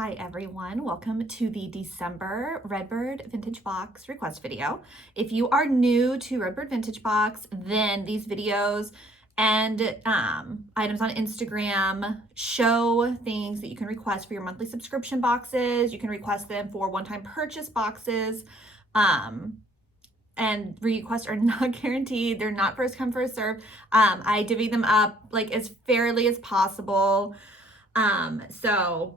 Hi everyone, welcome to the December Redbird Vintage Box request video. If you are new to Redbird Vintage Box, then these videos and items on Instagram show things that you can request for your monthly subscription boxes. You can request them for one-time purchase boxes. And requests are not guaranteed. They're not first come, first serve. I divvy them up like as fairly as possible. So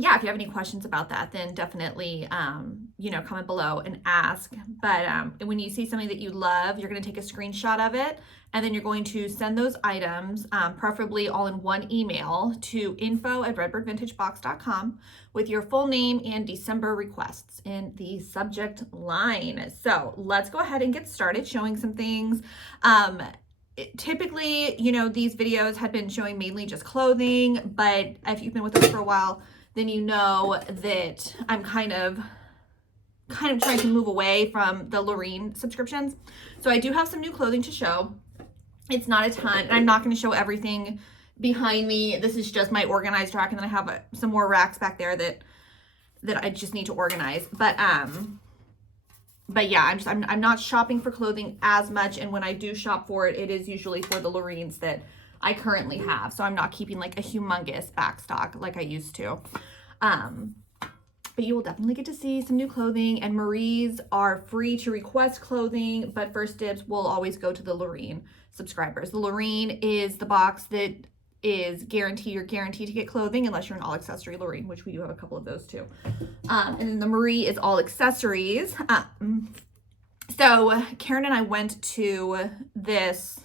yeah, if you have any questions about that, then definitely, comment below and ask. But when you see something that you love, you're going to take a screenshot of it, and then you're going to send those items, preferably all in one email, to info@redbirdvintagebox.com with your full name and December requests in the subject line. So let's go ahead and get started showing some things. Typically, these videos had been showing mainly just clothing, but if you've been with us for a while, then you know that I'm kind of trying to move away from the Loreen subscriptions. So I do have some new clothing to show. It's not a ton, and I'm not going to show everything behind me. This is just my organized rack, and then I have some more racks back there that I just need to organize. But yeah, I'm not shopping for clothing as much, and when I do shop for it, it is usually for the Loreens that I currently have. So I'm not keeping like a humongous back stock like I used to. But you will definitely get to see some new clothing, and Marie's are free to request clothing, but first dibs will always go to the Loreen subscribers. The Loreen is the box that is guaranteed to get clothing unless you're an all accessory Loreen, which we do have a couple of those too. And then the Marie is all accessories. So Karen and I went to this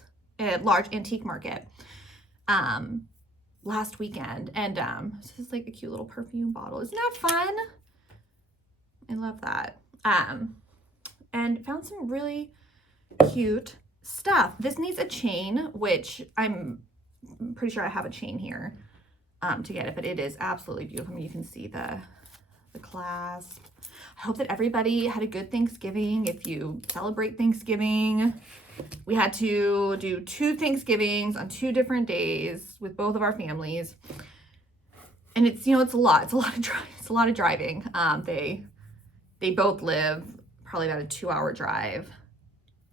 large antique market last weekend, and this is like a cute little perfume bottle. Isn't that fun? I love that. And found some really cute stuff. This needs a chain, which I'm pretty sure I have a chain here to get it, but it is absolutely beautiful. I mean, you can see the clasp. I hope that everybody had a good Thanksgiving. If you celebrate Thanksgiving, we had to do 2 Thanksgivings on 2 different days with both of our families. And it's, it's a lot. It's a lot of driving. They both live probably about a 2-hour drive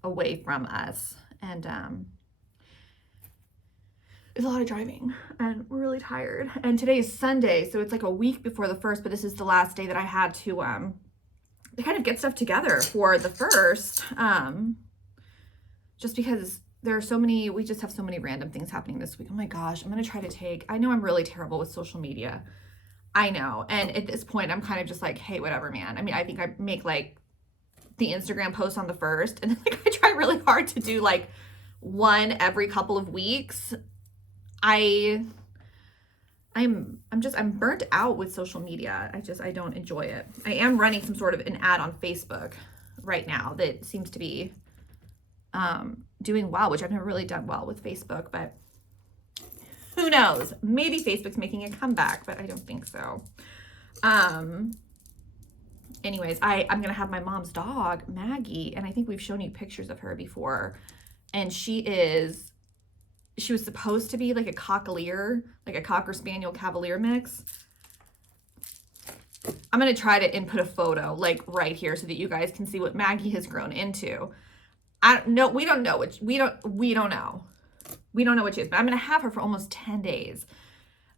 away from us. And it's a lot of driving, and we're really tired. And today is Sunday, so it's like a week before the 1st, but this is the last day that I had to kind of get stuff together for the 1st. Just because there are we just have so many random things happening this week. Oh my gosh, I'm going to try to I know I'm really terrible with social media. I know. And at this point, I'm kind of just like, hey, whatever, man. I mean, I think I make like the Instagram post on the 1st, and then like I try really hard to do like one every couple of weeks. I'm burnt out with social media. I don't enjoy it. I am running some sort of an ad on Facebook right now that seems to be doing well, which I've never really done well with Facebook, but who knows? Maybe Facebook's making a comeback, but I don't think so. Anyways, I'm gonna have my mom's dog, Maggie, and I think we've shown you pictures of her before, and she was supposed to be like a cockalier, like a Cocker Spaniel Cavalier mix. I'm going to try to input a photo like right here so that you guys can see what Maggie has grown into. We don't know what we don't know. We don't know what she is, but I'm going to have her for almost 10 days.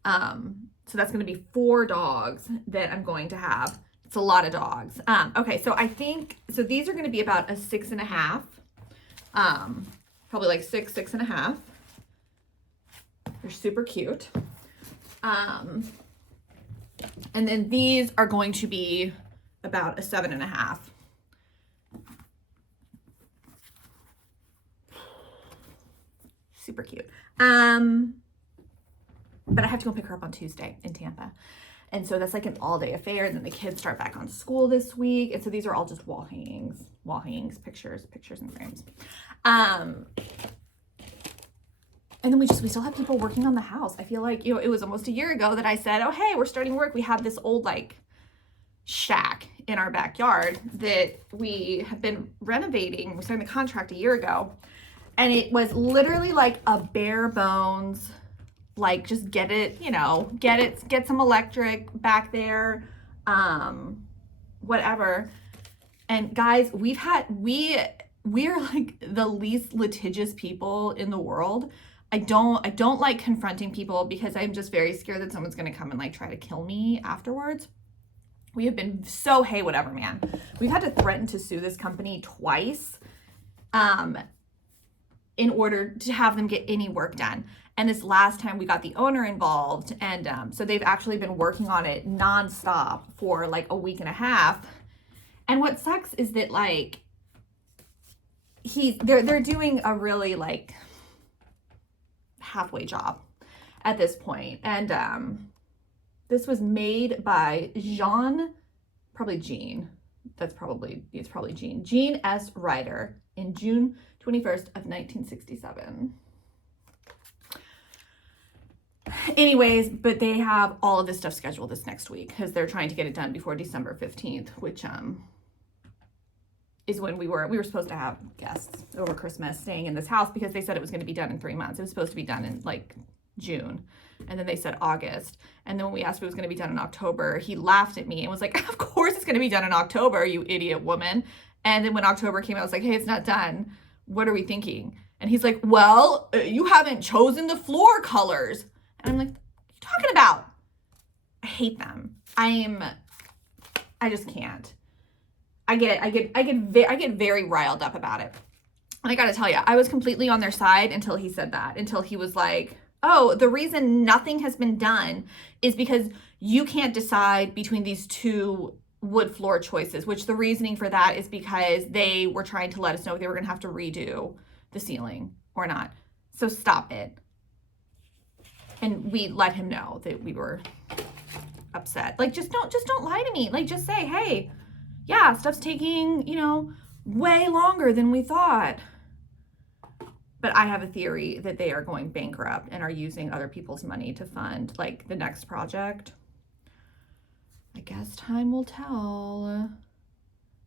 So that's going to be 4 dogs that I'm going to have. It's a lot of dogs. Okay. So so these are going to be about a 6.5, probably like 6.5. They're super cute. And then these are going to be about a 7.5. Super cute. But I have to go pick her up on Tuesday in Tampa. And so that's like an all-day affair. And then the kids start back on school this week. And so these are all just wall hangings, pictures and frames. And then we still have people working on the house. I feel like, it was almost a year ago that I said, oh, hey, we're starting work. We have this old like shack in our backyard that we have been renovating. We signed the contract a year ago. And it was literally like a bare bones like just get it, you know, get some electric back there, whatever. And guys, we're like the least litigious people in the world. I don't like confronting people because I'm just very scared that someone's going to come and like try to kill me afterwards. We have been so, hey, whatever, man. We've had to threaten to sue this company twice in order to have them get any work done. And this last time we got the owner involved. And so they've actually been working on it nonstop for like a week and a half. And what sucks is that like they're doing a really like halfway job at this point. And this was made by Jean S. Ryder in June 21st of 1967. Anyways, but they have all of this stuff scheduled this next week because they're trying to get it done before December 15th, which is when we were supposed to have guests over Christmas staying in this house because they said it was going to be done in 3 months. It was supposed to be done in like June. And then they said August. And then when we asked if it was going to be done in October, he laughed at me and was like, of course it's going to be done in October, you idiot woman. And then when October came out, I was like, hey, it's not done. What are we thinking? And he's like, well, you haven't chosen the floor colors. And I'm like, what are you talking about? I hate them. I just can't. I get very riled up about it. And I got to tell you, I was completely on their side until he said that, until he was like, oh, the reason nothing has been done is because you can't decide between these two wood floor choices, which the reasoning for that is because they were trying to let us know if they were going to have to redo the ceiling or not. So stop it. And we let him know that we were upset. Like, just don't lie to me. Like, just say, hey, yeah, stuff's taking, you know, way longer than we thought. But I have a theory that they are going bankrupt and are using other people's money to fund like the next project. I guess time will tell.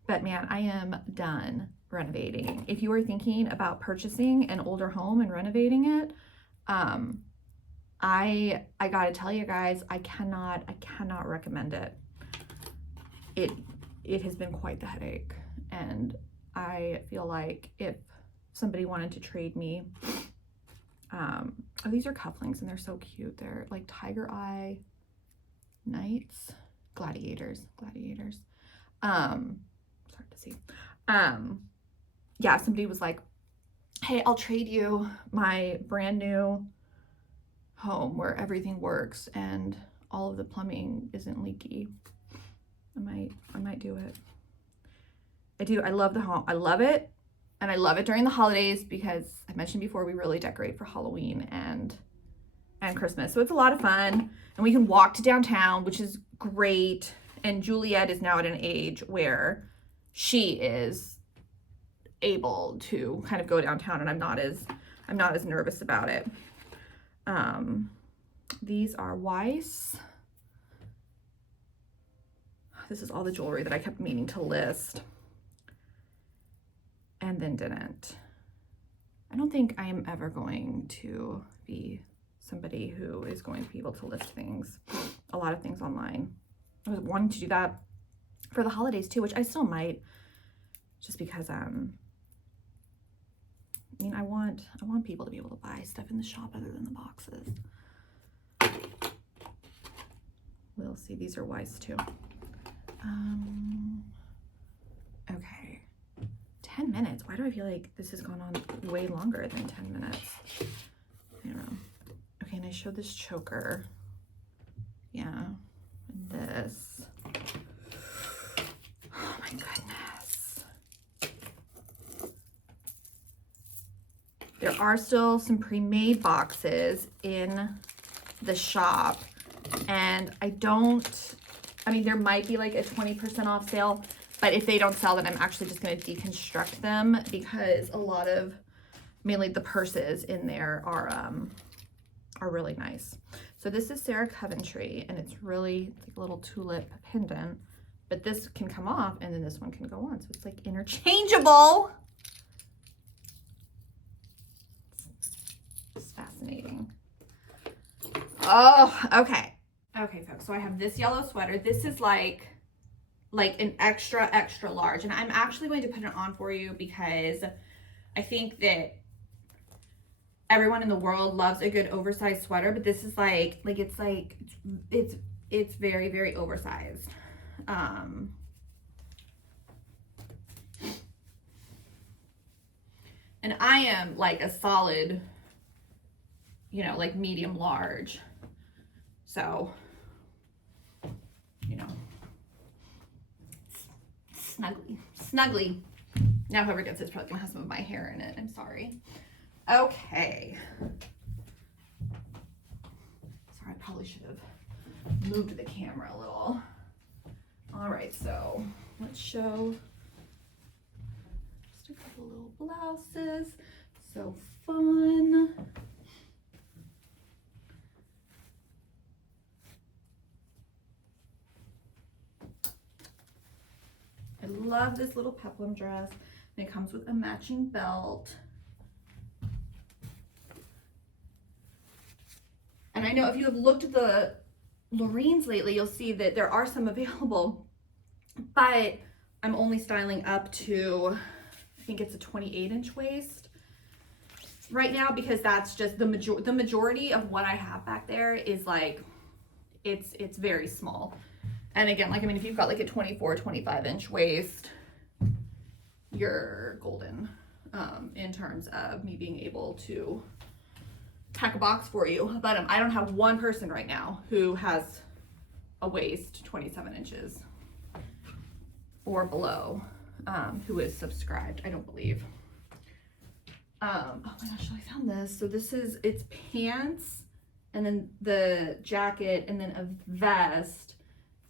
But man, I am done renovating. If you are thinking about purchasing an older home and renovating it, I gotta tell you guys, I cannot recommend it. It has been quite the headache, and I feel like if somebody wanted to trade me, oh, these are cufflinks and they're so cute. They're like tiger eye knights, gladiators. It's hard to see. Yeah, somebody was like, hey, I'll trade you my brand new home where everything works and all of the plumbing isn't leaky. I might do it. I love the home. I love it. And I love it during the holidays because I mentioned before, we really decorate for Halloween and Christmas. So it's a lot of fun. And we can walk to downtown, which is great. And Juliet is now at an age where she is able to kind of go downtown, and I'm not as nervous about it. These are Weiss. This is all the jewelry that I kept meaning to list and then didn't. I don't think I am ever going to be somebody who is going to be able to list a lot of things online. I was wanting to do that for the holidays too, which I still might, just because I want people to be able to buy stuff in the shop other than the boxes. We'll see. These are Weiss too. Okay. 10 minutes. Why do I feel like this has gone on way longer than 10 minutes? I don't know. Okay, and I showed this choker. Yeah. And this. Oh my goodness. There are still some pre-made boxes in the shop, and there might be like a 20% off sale, but if they don't sell, then I'm actually just going to deconstruct them because a lot of, mainly the purses in there are really nice. So this is Sarah Coventry, and it's really like a little tulip pendant, but this can come off and then this one can go on. So it's like interchangeable. It's fascinating. Oh, okay. Okay, folks, so I have this yellow sweater. This is like an extra, extra large. And I'm actually going to put it on for you because I think that everyone in the world loves a good oversized sweater, but this is it's very, very oversized. And I am like a solid, you know, like medium large. So, you know, snuggly. Now whoever gets this is probably gonna have some of my hair in it. I'm sorry. Okay. Sorry, I probably should have moved the camera a little. All right, so let's show just a couple little blouses. So fun. I love this little peplum dress. And it comes with a matching belt. And I know if you have looked at the Loreens lately, you'll see that there are some available, but I'm only styling up to, I think it's a 28-inch waist right now, because that's just the majority of what I have back there is like, it's very small. And again, like, I mean, if you've got like a 24, 25-inch waist, you're golden in terms of me being able to pack a box for you. But I don't have one person right now who has a waist 27 inches or below who is subscribed, I don't believe. Oh my gosh, I found this. So this is, it's pants and then the jacket and then a vest,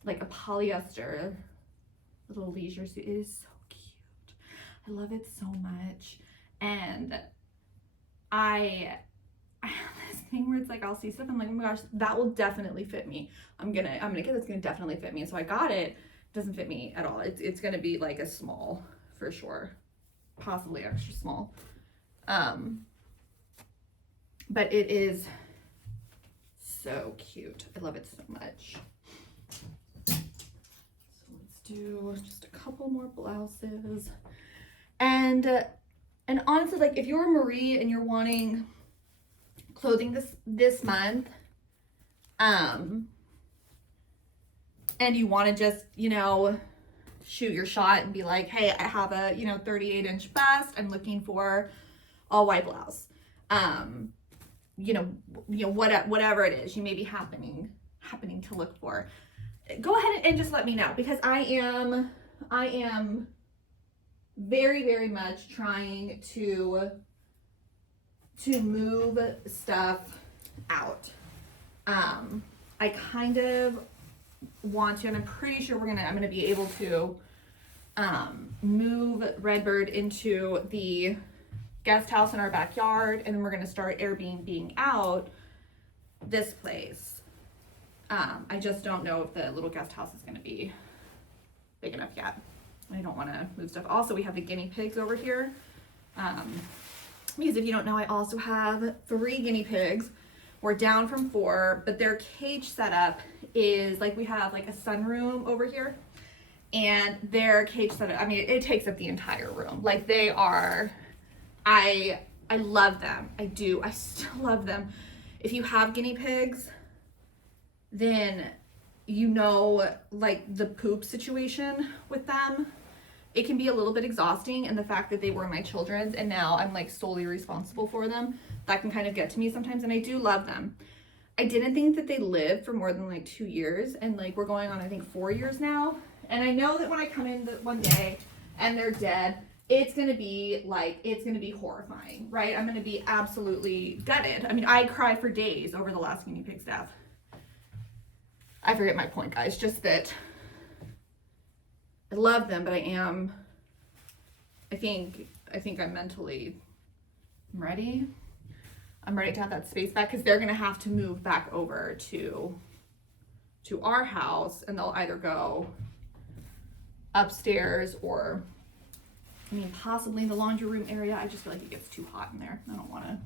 like a polyester little leisure suit. It is so cute. I love it so much. And I have this thing where it's like, I'll see stuff, I'm like, oh my gosh, that will definitely fit me. I'm gonna get that's gonna definitely fit me. And so I got it. It doesn't fit me at all. It's gonna be like a small for sure, possibly extra small. But it is so cute. I love it so much. So let's do just a couple more blouses. And honestly, like, if you're Marie and you're wanting clothing this month, and you want to just, you know, shoot your shot and be like, hey, I have a, you know, 38-inch bust, I'm looking for all white blouse, you know, whatever it is you may be happening to look for, go ahead and just let me know, because I am very, very much trying to move stuff out. I kind of want to, and I'm pretty sure I'm gonna be able to move Redbird into the guest house in our backyard, and then we're gonna start Airbnb-ing out this place. I just don't know if the little guest house is gonna be big enough yet. I don't want to move stuff. Also, we have the guinea pigs over here. Because if you don't know, I also have 3 guinea pigs. We're down from 4, but their cage setup is like, we have like a sunroom over here, and their cage setup, I mean, it takes up the entire room. Like, they are, I love them. I do. I still love them. If you have guinea pigs, then you know, like, the poop situation with them, it can be a little bit exhausting, and the fact that they were my children's and now I'm like solely responsible for them, that can kind of get to me sometimes. And I do love them. I didn't think that they lived for more than like 2 years, and like, we're going on, I think, 4 years now. And I know that when I come in one day and they're dead, it's gonna be horrifying, right? I'm gonna be absolutely gutted. I mean, I cry for days over the last guinea pig's death. I forget my point, guys. Just that I love them, but I think I'm mentally ready. I'm ready to have that space back, because they're gonna have to move back over to our house, and they'll either go upstairs or, I mean, possibly in the laundry room area. I just feel like it gets too hot in there. I don't want to.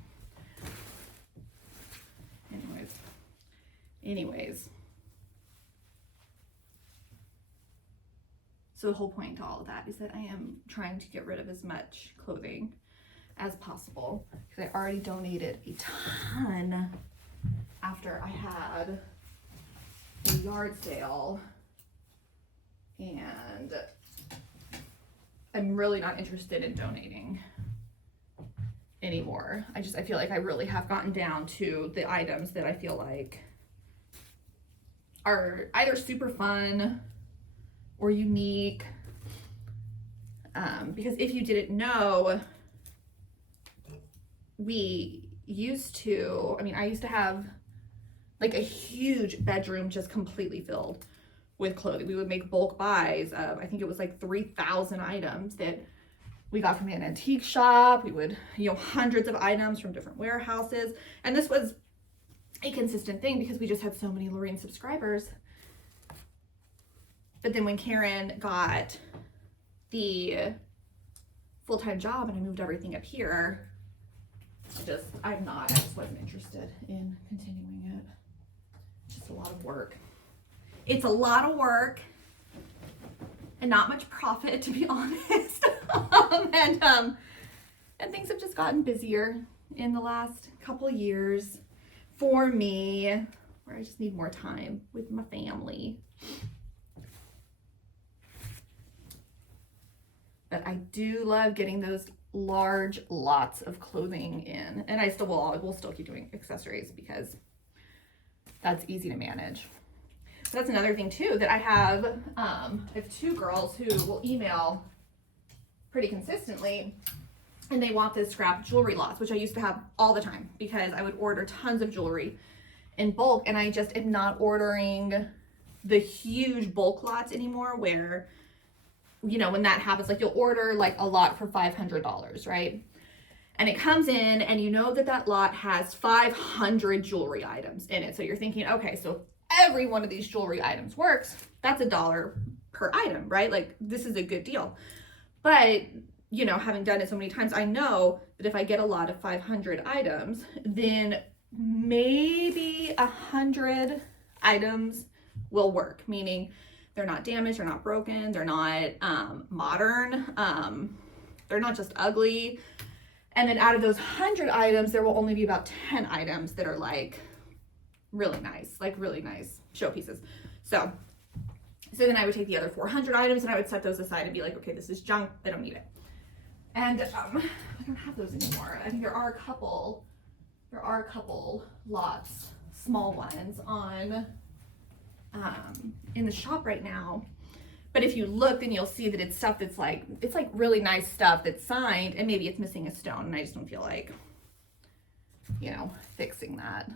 Anyways, Anyways. So the whole point to all of that is that I am trying to get rid of as much clothing as possible because I already donated a ton after I had a yard sale, and I'm really not interested in donating anymore. I feel like I really have gotten down to the items that I feel like are either super fun or unique, because if you didn't know, I used to have like a huge bedroom just completely filled with clothing. We would make bulk buys of, I think it was like 3,000 items that we got from an antique shop. We would, hundreds of items from different warehouses. And this was a consistent thing because we just had so many Lorraine subscribers. But then when Karen got the full-time job and I moved everything up here, I just wasn't interested in continuing it. It's just a lot of work. It's a lot of work and not much profit, to be honest. And things have just gotten busier in the last couple years for me, where I just need more time with my family. But I do love getting those large lots of clothing in, and I still will still keep doing accessories because that's easy to manage. So that's another thing too, that I have 2 girls who will email pretty consistently, and they want this scrap jewelry lots, which I used to have all the time because I would order tons of jewelry in bulk, and I just am not ordering the huge bulk lots anymore where, when that happens, like you'll order like a lot for $500, right? And it comes in and that lot has 500 jewelry items in it. So you're thinking, okay, so every one of these jewelry items works. That's $1 per item, right? Like this is a good deal. But, having done it so many times, I know that if I get a lot of 500 items, then maybe 100 items will work, meaning they're not damaged, they're not broken, they're not modern, they're not just ugly. And then out of those 100 items, there will only be about 10 items that are like really nice showpieces. So then I would take the other 400 items and I would set those aside and be like, okay, this is junk, I don't need it. And I don't have those anymore. I think there are a couple lots, small ones on in the shop right now. But if you look, then you'll see that it's stuff that's like, it's like really nice stuff that's signed, and maybe it's missing a stone, and I just don't feel like, fixing that.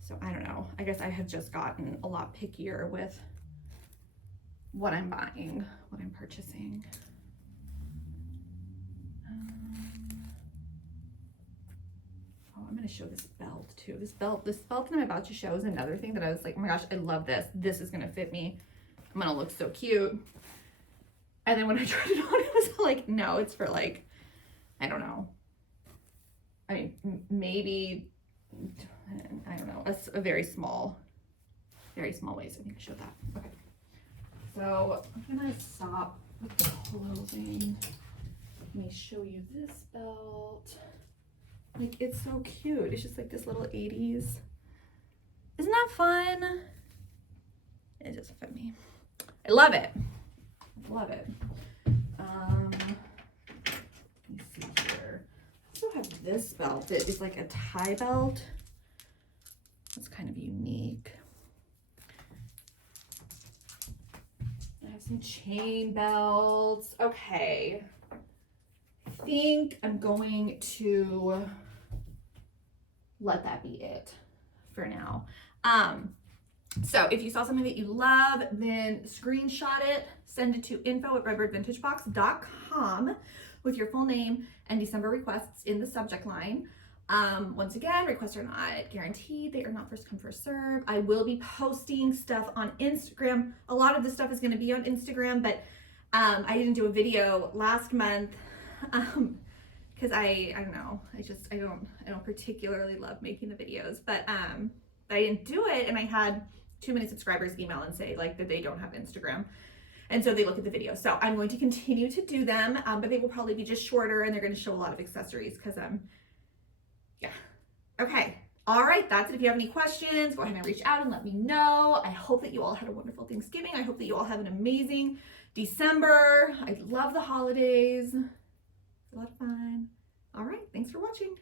So I don't know. I guess I have just gotten a lot pickier with what I'm buying, what I'm purchasing. I'm going to show this belt too. This belt that I'm about to show is another thing that I was like, oh my gosh, I love this. This is going to fit me. I'm going to look so cute. And then when I tried it on, it was like, no, it's for like, I don't know. I mean, maybe, I don't know, a very small waist. I think I showed that. Okay. So I'm going to stop with the clothing. Let me show you this belt. Like, it's so cute. It's just like this little 80s. Isn't that fun? It doesn't fit me. I love it. I love it. Let me see here. I also have this belt that is like a tie belt. That's kind of unique. I have some chain belts. Okay. I think I'm going to let that be it for now. So if you saw something that you love, then screenshot it, send it to info@redbirdvintagebox.com with your full name and December requests in the subject line. Once again, requests are not guaranteed. They are not first come, first serve. I will be posting stuff on Instagram. A lot of this stuff is going to be on Instagram, but I didn't do a video last month because I don't know. I don't particularly love making the videos, but that I didn't do it, and I had too many subscribers email and say like that they don't have Instagram. And so they look at the video. So I'm going to continue to do them, but they will probably be just shorter, and they're going to show a lot of accessories because yeah. Okay. All right, that's it. If you have any questions, go ahead and reach out and let me know. I hope that you all had a wonderful Thanksgiving. I hope that you all have an amazing December. I love the holidays. It's a lot of fun. All right, thanks for watching.